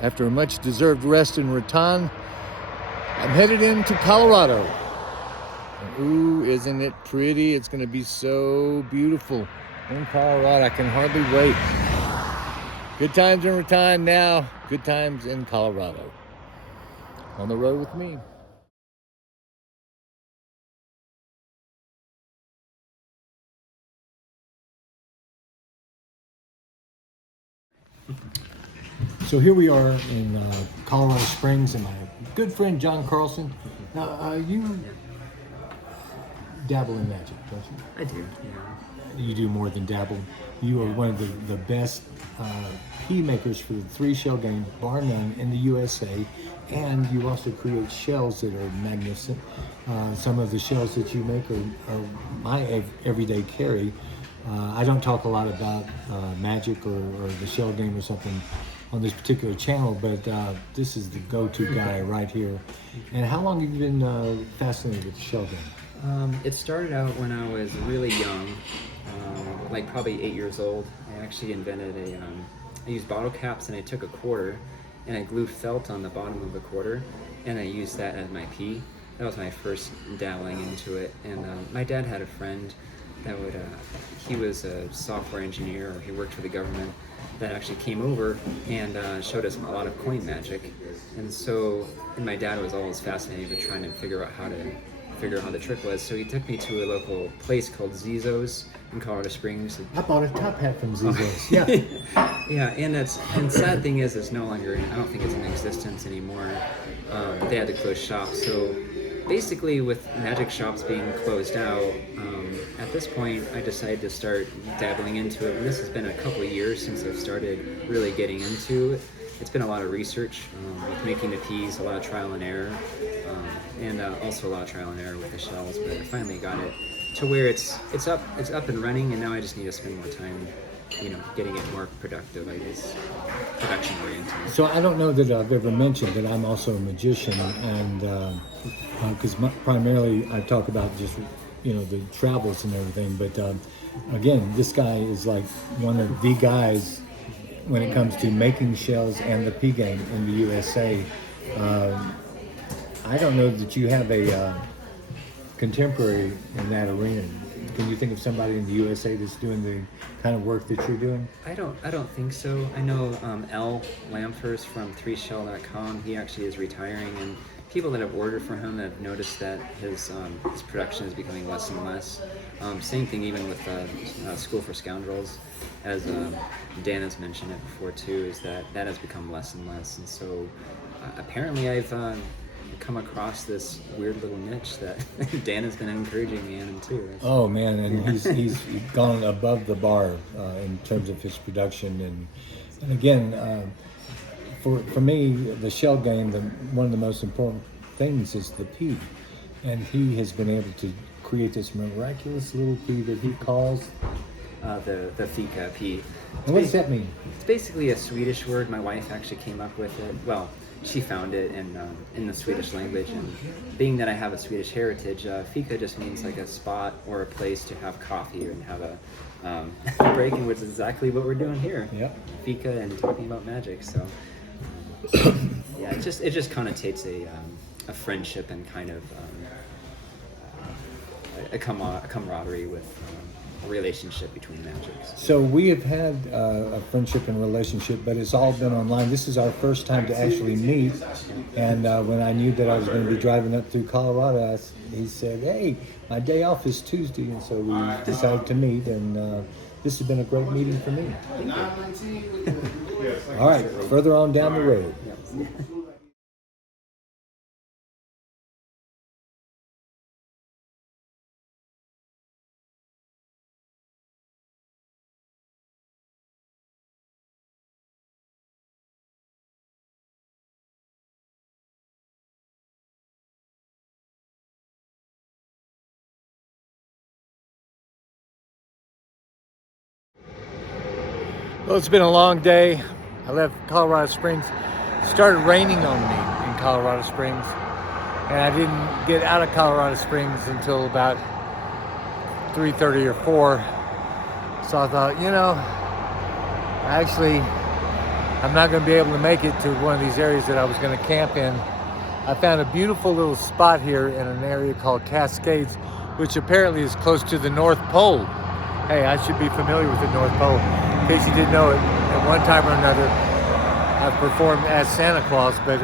After a much-deserved rest in Raton, I'm headed into Colorado. Ooh, isn't it pretty? It's going to be so beautiful in Colorado. I can hardly wait. Good times in Raton now. Good times in Colorado. On the road with me. So here we are in Colorado Springs, and my good friend John Carlson. Now, you dabble in magic, don't you? I do, yeah. You do more than dabble. You are one of the best key makers for the 3-shell game, bar none, in the USA. And you also create shells that are magnificent. Some of the shells that you make are my everyday carry. I don't talk a lot about magic or the shell game or something on this particular channel, but this is the go-to guy right here. And how long have you been fascinated with the shell game? It started out when I was really young, like probably 8 years old. I actually invented I used bottle caps and I took a quarter and I glued felt on the bottom of the quarter and I used that as my pea. That was my first dabbling into it. And my dad had a friend that he was a software engineer, or he worked for the government, that actually came over and showed us a lot of coin magic. And my dad was always fascinated with trying to figure out how the trick was. So he took me to a local place called Zizos in Colorado Springs. I bought a top hat from Zizos. Yeah. Yeah, and sad thing is, it's no longer. I don't think it's in existence anymore. They had to close shop. So basically, with magic shops being closed out, at this point, I decided to start dabbling into it. And this has been a couple of years since I've started really getting into it. It's been a lot of research with making the peas, a lot of trial and error, and also a lot of trial and error with the shells. But I finally got it to where it's up and running, and now I just need to spend more time, getting it more productive, I guess, production oriented. So I don't know that I've ever mentioned that I'm also a magician, and because primarily I talk about just the travels and everything. But again, this guy is like one of the guys when it comes to making shells and the pea game in the USA. I don't know that you have a contemporary in that arena. Can you think of somebody in the USA that's doing the kind of work that you're doing? I don't think so. I know L. Lamphers from 3shell.com. He actually is retiring, and people that have ordered from him have noticed that his production is becoming less and less. Same thing even with School for Scoundrels, as Dan has mentioned it before too, is that has become less and less. And so apparently I've come across this weird little niche that Dan has been encouraging me in too. Oh man, and he's gone above the bar in terms of his production, and again, for me, the shell game, one of the most important things is the pea, and he has been able to create this miraculous little pea that he calls the fika pea. And what does that mean? It's basically a Swedish word. My wife actually came up with it. Well, she found it in the Swedish language, and being that I have a Swedish heritage, fika just means like a spot or a place to have coffee and have a break, in which is exactly what we're doing here. Yep. Fika and talking about magic. So yeah, it just connotates a friendship and kind of a camaraderie with a relationship between magics. So we have had a friendship and relationship, but it's all been online. This is our first time to actually meet, and when I knew that I was going to be driving up through Colorado, he said, "Hey, my day off is Tuesday," and so we decided to meet, and this has been a great meeting for me. All right, further on down the road. Well, it's been a long day. I left Colorado Springs. It started raining on me in Colorado Springs, and I didn't get out of Colorado Springs until about 3:30 or 4. So I thought, I'm not going to be able to make it to one of these areas that I was going to camp in. I found a beautiful little spot here in an area called Cascades, which apparently is close to the North Pole. Hey, I should be familiar with the North Pole. In case you didn't know it, at one time or another, I've performed as Santa Claus, but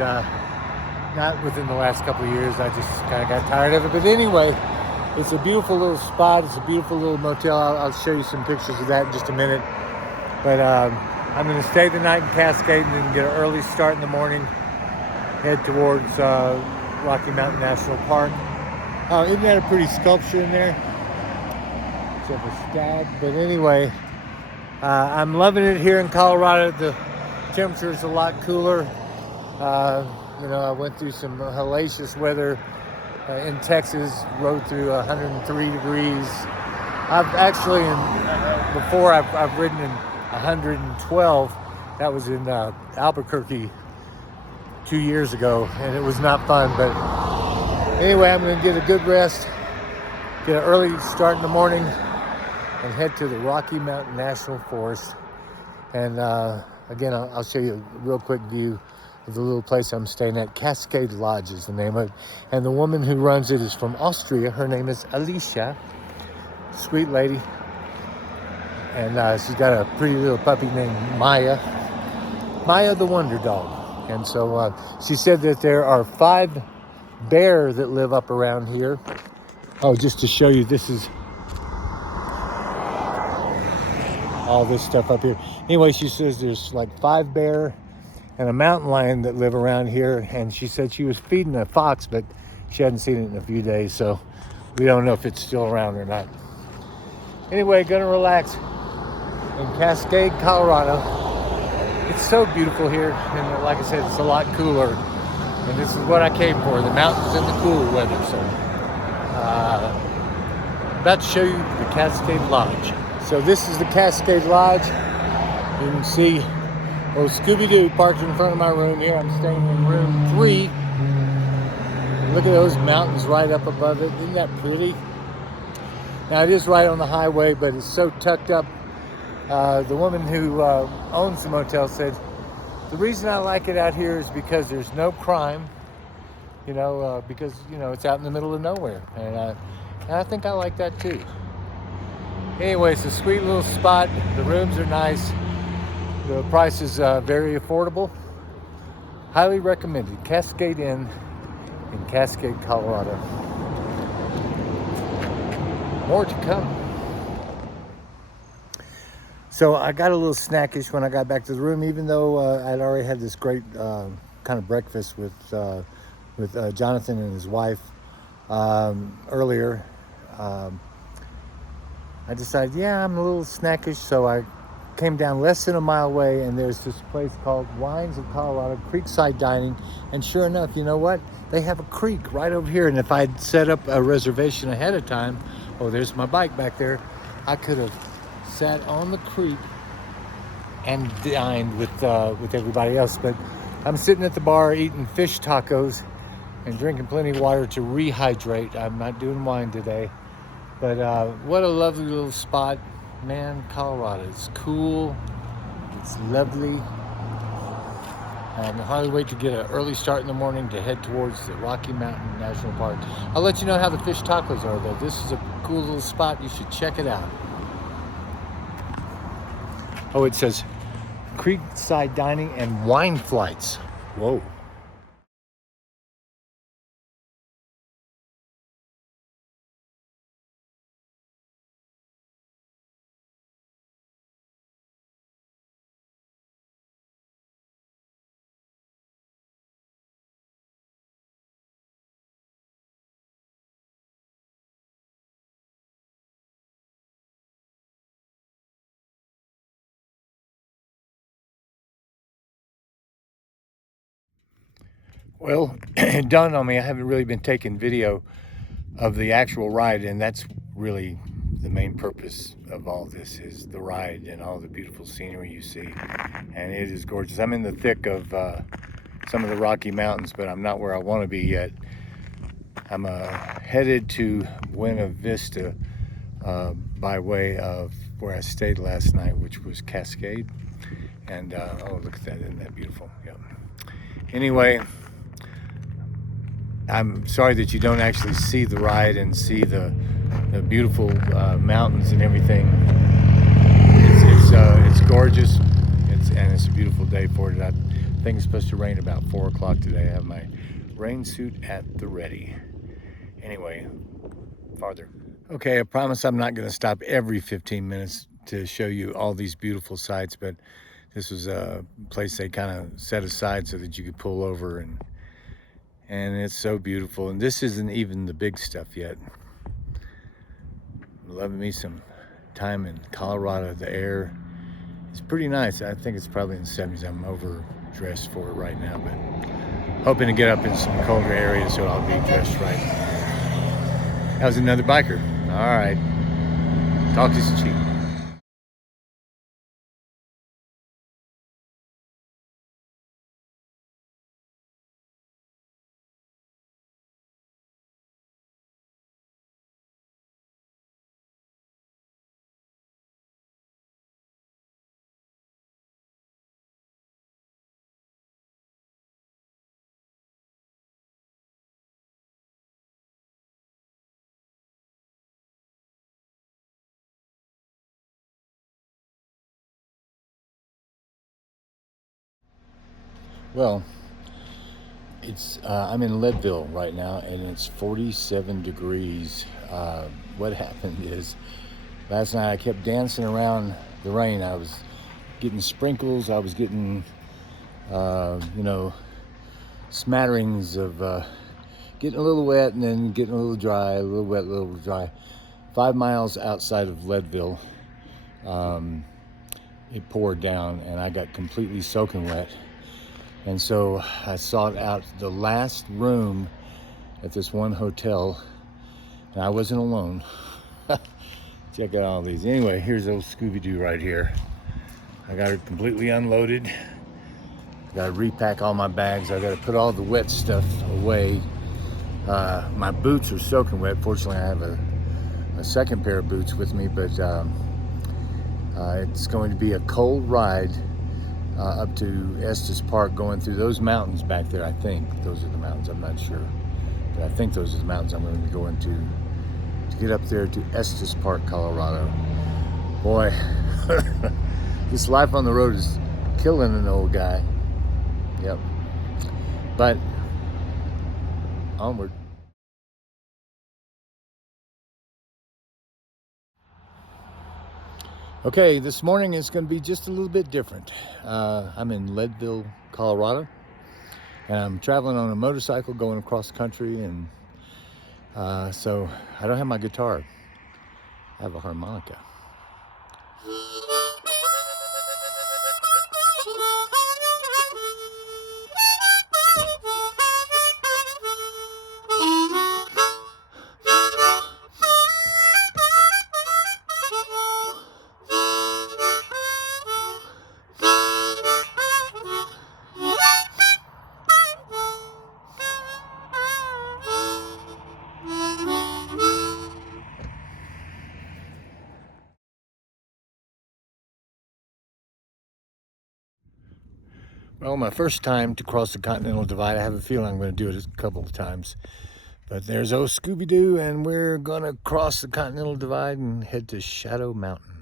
not within the last couple of years. I just kind of got tired of it. But anyway, it's a beautiful little spot. It's a beautiful little motel. I'll show you some pictures of that in just a minute. But I'm going to stay the night in Cascade and then get an early start in the morning. Head towards Rocky Mountain National Park. Isn't that a pretty sculpture in there? It's of a stag. But anyway, I'm loving it here in Colorado. The temperature is a lot cooler. You know, I went through some hellacious weather in Texas, rode through 103 degrees. I've actually, before I've ridden in 112. That was in Albuquerque 2 years ago, and it was not fun. But anyway, I'm going to get a good rest, get an early start in the morning, and head to the Rocky Mountain National Forest. And again, I'll show you a real quick view of the little place I'm staying at. Cascade Lodge is the name of it. And the woman who runs it is from Austria. Her name is Alicia. Sweet lady. And she's got a pretty little puppy named Maya. Maya the Wonder Dog. And so she said that there are 5 bears that live up around here. Oh, just to show you, this is all this stuff up here. Anyway, she says there's like 5 bears and a mountain lion that live around here. And she said she was feeding a fox, but she hadn't seen it in a few days. So we don't know if it's still around or not. Anyway, gonna relax in Cascade, Colorado. It's so beautiful here, and like I said, it's a lot cooler. And this is what I came for, the mountains and the cooler weather. So, about to show you the Cascade Lodge. So this is the Cascade Lodge. You can see old Scooby-Doo parked in front of my room here. I'm staying in room 3. Look at those mountains right up above it. Isn't that pretty? Now it is right on the highway, but it's so tucked up. The woman who owns the motel said, the reason I like it out here is because there's no crime, you know, because, you know, it's out in the middle of nowhere. And I think I like that too. Anyway, it's a sweet little spot. The rooms are nice. The price is very affordable. Highly recommended. Cascade Inn in Cascade, Colorado. More to come. So I got a little snackish when I got back to the room, even though I'd already had this great kind of breakfast with Jonathan and his wife earlier. I decided, yeah, I'm a little snackish, so I came down less than a mile away, and there's this place called Wines of Colorado, Creekside Dining, and sure enough, you know what? They have a creek right over here, and if I'd set up a reservation ahead of time, oh, there's my bike back there, I could have sat on the creek and dined with everybody else. But I'm sitting at the bar eating fish tacos and drinking plenty of water to rehydrate. I'm not doing wine today. But what a lovely little spot. Man, Colorado. It's cool. It's lovely. I can hardly wait to get an early start in the morning to head towards the Rocky Mountain National Park. I'll let you know how the fish tacos are, though. This is a cool little spot. You should check it out. Oh, it says Creekside Dining and Wine Flights. Whoa. Well, it dawned on me I haven't really been taking video of the actual ride, and that's really the main purpose of all this, is the ride and all the beautiful scenery you see. And it is gorgeous. I'm in the thick of some of the Rocky Mountains, but I'm not where I want to be yet. I'm headed to Buena Vista by way of where I stayed last night, which was Cascade. And oh, look at that! Isn't that beautiful? Yep. Anyway, I'm sorry that you don't actually see the ride and see the beautiful mountains and everything. It's gorgeous. It's a beautiful day for it. I think it's supposed to rain about 4 o'clock today. I have my rain suit at the ready. Anyway, farther. Okay, I promise I'm not going to stop every 15 minutes to show you all these beautiful sights, but this was a place they kind of set aside so that you could pull over, and it's so beautiful. And this isn't even the big stuff yet. I'm loving me some time in Colorado. The air is pretty nice. I think it's probably in the 70s. I'm overdressed for it right now, but hoping to get up in some colder areas so I'll be dressed right. That was another biker. All right. Talk to you cheap. Well, I'm in Leadville right now, and it's 47 degrees. What happened is last night I kept dancing around the rain. I was getting sprinkles. I was getting, smatterings of getting a little wet and then getting a little dry, a little wet, a little dry. 5 miles outside of Leadville, it poured down, and I got completely soaking wet. And so I sought out the last room at this one hotel, and I wasn't alone. Check out all these. Anyway, here's old Scooby-Doo right here. I got it completely unloaded. Got to repack all my bags. I got to put all the wet stuff away. My boots are soaking wet. Fortunately, I have a second pair of boots with me, but it's going to be a cold ride up to Estes Park, going through those mountains back there. I think those are the mountains. I'm not sure, but I think those are the mountains I'm going to be going to get up there to Estes Park, Colorado. Boy, this life on the road is killing an old guy. Yep. But onward. Okay, this morning is going to be just a little bit different. I'm in Leadville, Colorado, and I'm traveling on a motorcycle going across the country, and so I don't have my guitar. I have a harmonica. Well, my first time to cross the Continental Divide. I have a feeling I'm going to do it a couple of times. But there's old Scooby-Doo, and we're going to cross the Continental Divide and head to Shadow Mountain.